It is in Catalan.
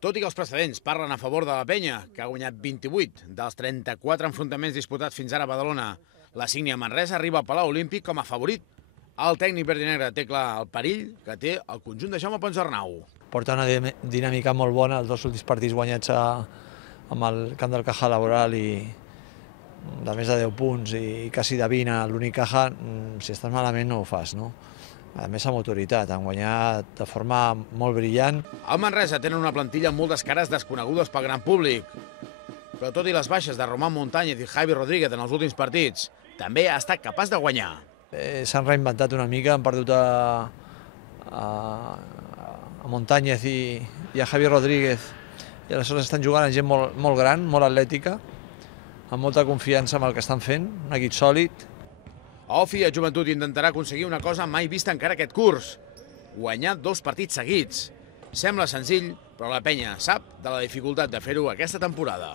Tot i que els precedents parlen a favor de la penya, que ha guanyat 28 dels 34 enfrontaments disputats fins ara a Badalona, la Sígnia Manresa arriba al Palau Olímpic com a favorit. El tècnic verdinegre té clar el perill que té el conjunt de Jaume Ponsarnau. Porta una dinàmica molt bona, els dos últims partits guanyats amb el camp del Caja Laboral i de més de 10 punts i quasi de 20 a l'Unicaja, si estàs malament no ho fas, no? A més amb autoritat, han guanyat de forma molt brillant. El Manresa tenen una plantilla amb moltes cares desconegudes pel gran públic. Però tot i les baixes de Román Montañez i Javi Rodríguez en els últims partits, també ha estat capaç de guanyar. S'han reinventat una mica, han perdut a Montañez i a Javi Rodríguez i aleshores estan jugant amb gent molt gran, molt atlètica, amb molta confiança en el que estan fent, un equip sòlid. Ofi a Joventut intentarà aconseguir una cosa mai vista encara aquest curs: guanyar 2 partits seguits. Sembla senzill, però la penya sap de la dificultat de fer-ho aquesta temporada.